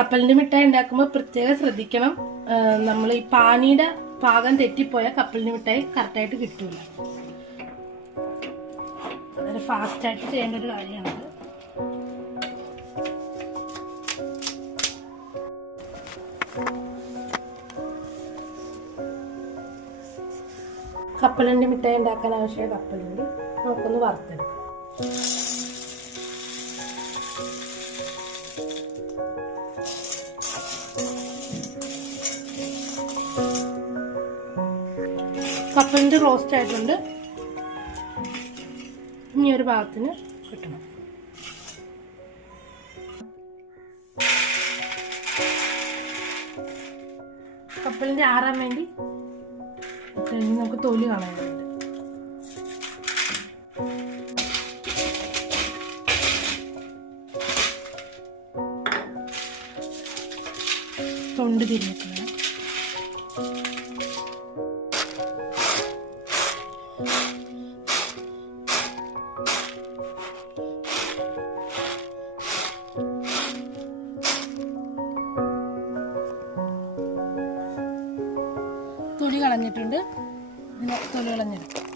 കപ്പലിന്റെ മിഠായി ഉണ്ടാക്കുമ്പോൾ പ്രത്യേകം ശ്രദ്ധിക്കണം. നമ്മൾ ഈ പാനിയുടെ പാകം തെറ്റിപ്പോയാൽ കപ്പലിന്റെ മിഠായി കറക്റ്റായിട്ട് കിട്ടൂല. വളരെ ഫാസ്റ്റായിട്ട് ചെയ്യേണ്ട ഒരു കാര്യമാണത്. കപ്പലിന്റെ മിഠായി ഉണ്ടാക്കാൻ ആവശ്യമായ കപ്പലിന്റെ നമുക്കൊന്ന് വറുത്തെടുക്കാം. കപ്പലിന്റെ റോസ്റ്റ് ആയിട്ടുണ്ട്. ഇനി ഒരു ഭാഗത്തിന് കിട്ടണം. കപ്പലിന്റെ ആറാൻ വേണ്ടി നമുക്ക് തൊലി കാണാൻ വേണ്ടി തൊണ്ട് തിരിഞ്ഞിട്ടുണ്ട്. തൊലി കളഞ്ഞിട്ടുണ്ട്. തൊലി കളഞ്ഞെടുക്കും.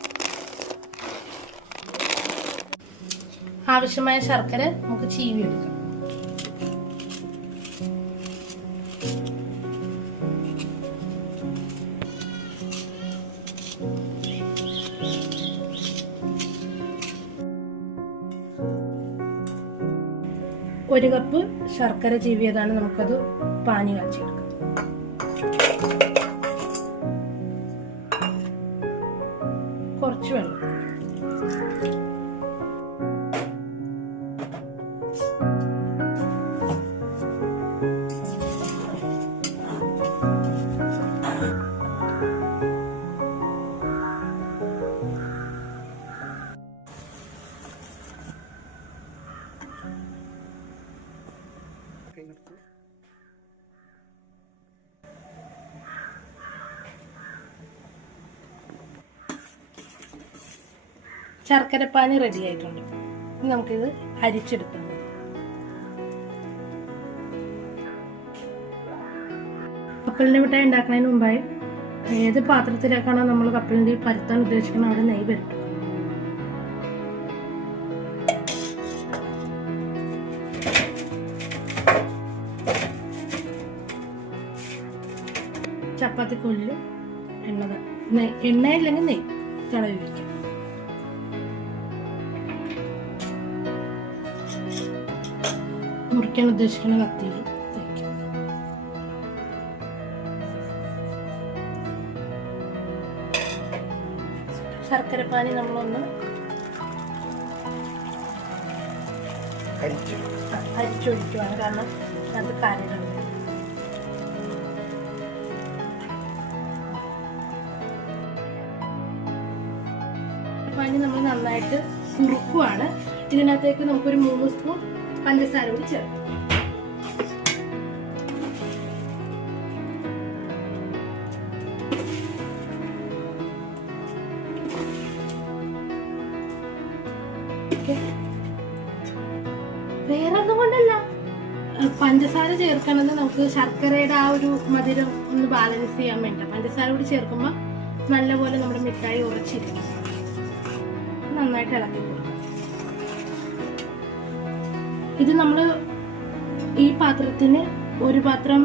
ആവശ്യമായ ശർക്കര നമുക്ക് ചീവി എടുക്കാം. ഒരു കപ്പ് ശർക്കര ചീവിയതാണ്. നമുക്കത് പാനി കാച്ചിയെടുക്കാം. കുറച്ച് വെള്ളം. ശർക്കരപ്പാനി റെഡി ആയിട്ടുണ്ട്. ഇനി നമുക്കിത് അരിച്ചെടുക്കാം. കപ്പലിന്റെ മിഠായി ഉണ്ടാക്കുന്നതിന് മുമ്പായി ഏത് പാത്രത്തിലേക്കാണോ നമ്മൾ കപ്പലിന്റെ പരത്താൻ ഉദ്ദേശിക്കുന്നത് അവിടെ നെയ്യ് പരത്തും. ചപ്പാത്തിക്കുള്ളിൽ എണ്ണ ഇല്ലെങ്കിൽ നെയ്യ് തടവി വയ്ക്കാം. മുറിക്കാൻ ഉദ്ദേശിക്കുന്ന കത്തിയിൽ തേക്കാം. ശർക്കരപ്പാനി നമ്മളൊന്ന് അരിച്ചൊഴിക്കുവാണ്. കാരണം അത് കരടുണ്ട്. പാനി നമ്മൾ നന്നായിട്ട് കുറുക്കുവാണ്. ഇതിനകത്തേക്ക് നമുക്കൊരു 3 സ്പൂൺ പഞ്ചസാര കൂടി ചേർക്കും. വേറൊന്നും കൊണ്ടല്ല, പഞ്ചസാര ചേർക്കണത് നമുക്ക് ശർക്കരയുടെ ആ ഒരു മധുരം ഒന്ന് ബാലൻസ് ചെയ്യാൻ വേണ്ട. പഞ്ചസാര കൂടി ചേർക്കുമ്പോൾ നല്ലപോലെ നമ്മുടെ മിഠായി ഉറച്ചിരിക്കും. നന്നായിട്ട് ഇളക്കി കൊടുക്കും. ഇത് നമ്മൾ ഈ പാത്രത്തിന് ഒരു പാത്രം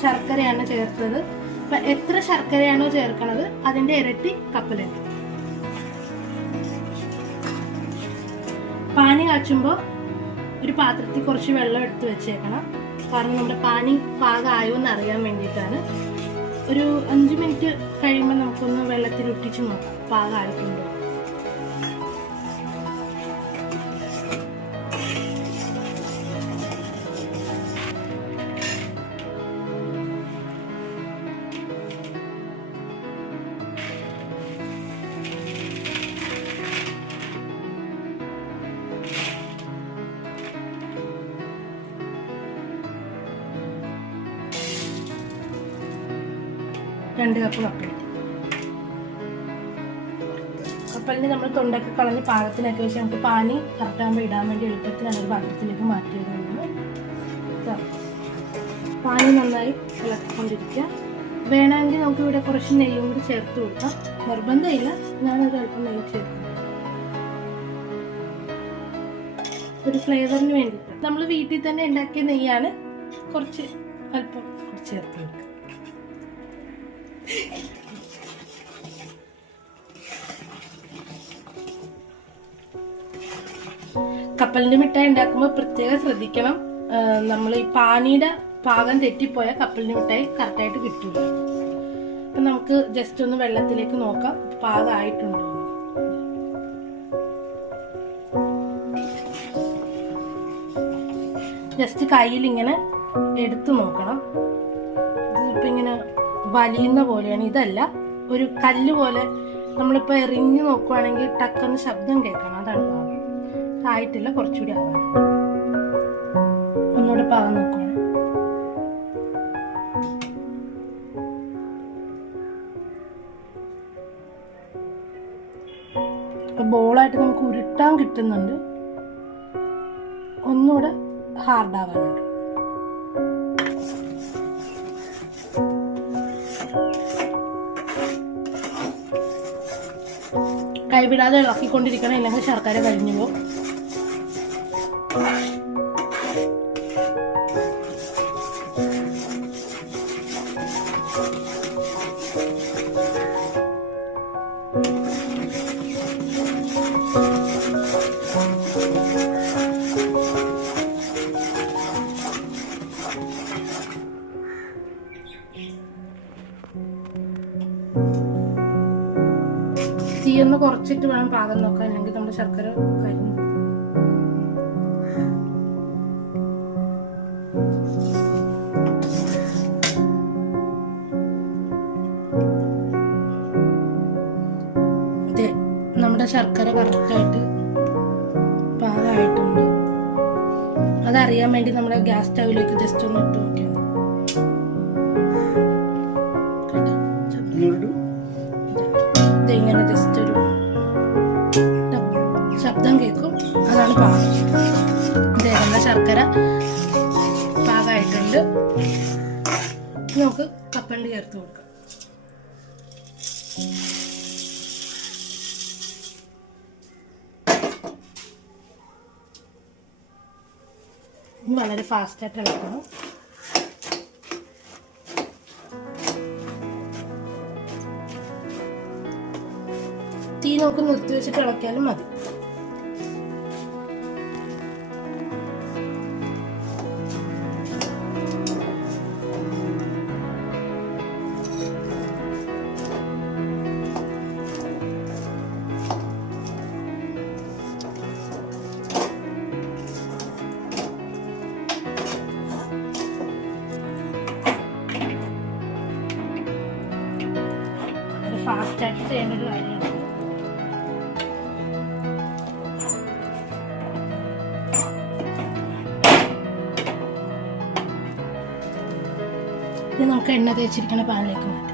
ശർക്കരയാണ് ചേർത്തത്. അപ്പൊ എത്ര ശർക്കരയാണോ ചേർക്കണത് അതിന്റെ ഇരട്ടി കപ്പലുണ്ട്. പാനി കാച്ചുമ്പോൾ ഒരു പാത്രത്തിൽ കുറച്ച് വെള്ളം എടുത്ത് വെച്ചേക്കണം. കാരണം നമ്മുടെ പാനി പാകമായോ എന്ന് അറിയാൻ വേണ്ടിയിട്ടാണ്. ഒരു 5 മിനിറ്റ് കഴിയുമ്പോൾ നമുക്കൊന്ന് വെള്ളത്തിൽ ഇട്ടിച്ച് നോക്കാം പാകമായിട്ടുണ്ടോ. രണ്ട് കപ്പ് കപ്പൽ. കപ്പലിന് നമ്മൾ തൊണ്ടൊക്കെ കളഞ്ഞ് പാകത്തിനൊക്കെ വെച്ച് നമുക്ക് പാനി കറക്റ്റാകുമ്പോൾ ഇടാൻ വേണ്ടി എളുപ്പത്തിനാണ് ഒരു പാത്രത്തിലേക്ക് മാറ്റിയതാണ്. പാനി നന്നായി ഇളക്കിക്കൊണ്ടിരിക്കുക. വേണമെങ്കിൽ നമുക്ക് ഇവിടെ കുറച്ച് നെയ്യും കൂടി ചേർത്ത് കൊടുക്കാം. നിർബന്ധമില്ല, ഞാനൊരു അല്പം നെയ്യ് ചേർക്കും ഒരു ഫ്ലേവറിന് വേണ്ടിയിട്ട്. നമ്മൾ വീട്ടിൽ തന്നെ ഉണ്ടാക്കിയ നെയ്യാണ്, കുറച്ച് അല്പം ചേർത്ത് കൊടുക്കുക. കപ്പലിന്റെ മിഠായി ഉണ്ടാക്കുമ്പോൾ പ്രത്യേകം ശ്രദ്ധിക്കണം. നമ്മൾ ഈ പാനിയുടെ പാകം തെറ്റിപ്പോയാൽ കപ്പലിന്റെ മിഠായി കറക്റ്റായിട്ട് കിട്ടില്ല. അപ്പം നമുക്ക് ജസ്റ്റ് ഒന്ന് വെള്ളത്തിലേക്ക് നോക്കാം പാകമായിട്ടുണ്ടോ. ജസ്റ്റ് കയ്യിൽ ഇങ്ങനെ എടുത്തു നോക്കണം. ഇതിപ്പോ ഇങ്ങനെ വലിയുന്ന പോലെയാണ്, ഇതല്ല ഒരു കല്ല് പോലെ. നമ്മളിപ്പോൾ എറിഞ്ഞു നോക്കുവാണെങ്കിൽ ടക്കെന്ന് ശബ്ദം കേൾക്കണം, അതാണ് പാകം. ആയിട്ടില്ല, കുറച്ചുകൂടി ആവാനുണ്ട്. ഒന്നുകൂടെ പാകം നോക്കണം. ബോളായിട്ട് നമുക്ക് ഉരുട്ടാൻ കിട്ടുന്നുണ്ട്, ഒന്നുകൂടെ ഹാർഡാവാനുണ്ട്. കൈവിടാതെ ഇളക്കിക്കൊണ്ടിരിക്കണം, ഇല്ലെങ്കിൽ ശർക്കര കരിഞ്ഞു പോകും. തീയൊന്ന് കുറച്ചിട്ട് വേണം പാകം നോക്കാൻ, അല്ലെങ്കിൽ നമ്മുടെ ശർക്കര കരിഞ്ഞു. നമ്മുടെ ശർക്കര കറക്റ്റായിട്ട് പാകമായിട്ടുണ്ട്. അതറിയാൻ വേണ്ടി നമ്മുടെ ഗ്യാസ് സ്റ്റൗവിലേക്ക് ജസ്റ്റ് ഒന്ന് ഇട്ട് നോക്കിയാൽ ഇങ്ങനെ ജസ്റ്റ് ഒരു ശബ്ദം കേൾക്കും, അതാണ് പാകം. നമ്മുടെ ശർക്കര പാകമായിട്ടുണ്ട്. നമുക്ക് കപ്പലണ്ടി ചേർത്ത് കൊടുക്കാം. വളരെ ഫാസ്റ്റായിട്ട് ഇളക്കണം. തീ നമുക്ക് നിർത്തി വെച്ചിട്ട് ഇളക്കിയാലും മതി. ഫാസ്റ്റായിട്ട് ചെയ്യേണ്ട ഒരു കാര്യമാണ്. ഇത് നമുക്ക് എണ്ണ തേച്ചിരിക്കുന്ന പാനിലേക്ക് മാറ്റാം.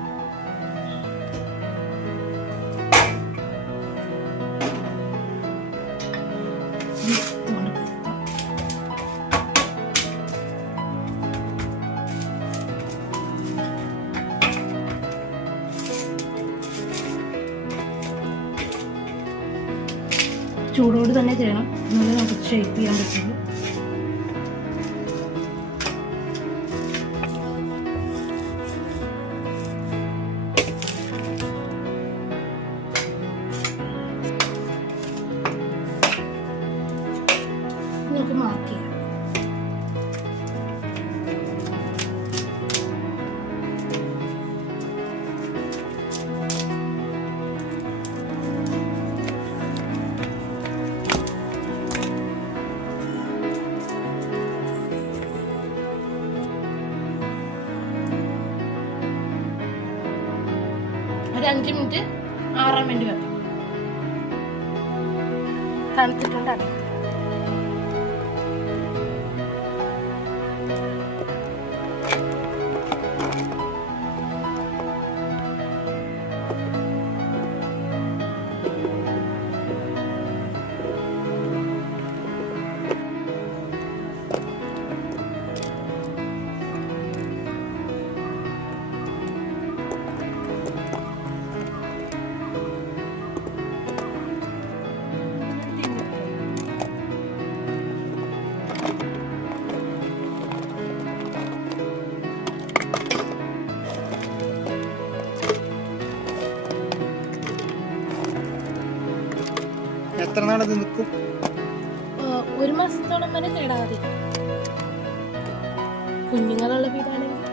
ചൂടോട് തന്നെ ചെയ്യണം, എന്നാലേ നമുക്ക് ഷേപ്പ് ചെയ്യാൻ പറ്റുള്ളൂ. നമുക്ക് മാർക്ക് ചെയ്യാം. ഒരു 5 മിനിറ്റ് ആറാൻ വേണ്ടി വെക്കാം. തണുത്തിട്ടുണ്ട്. എത്ര നാളത് നിൽക്കും? 1 മാസത്തോളം വരെ കേടാകാതെ. കുഞ്ഞുങ്ങളുള്ള വീടാണെങ്കിൽ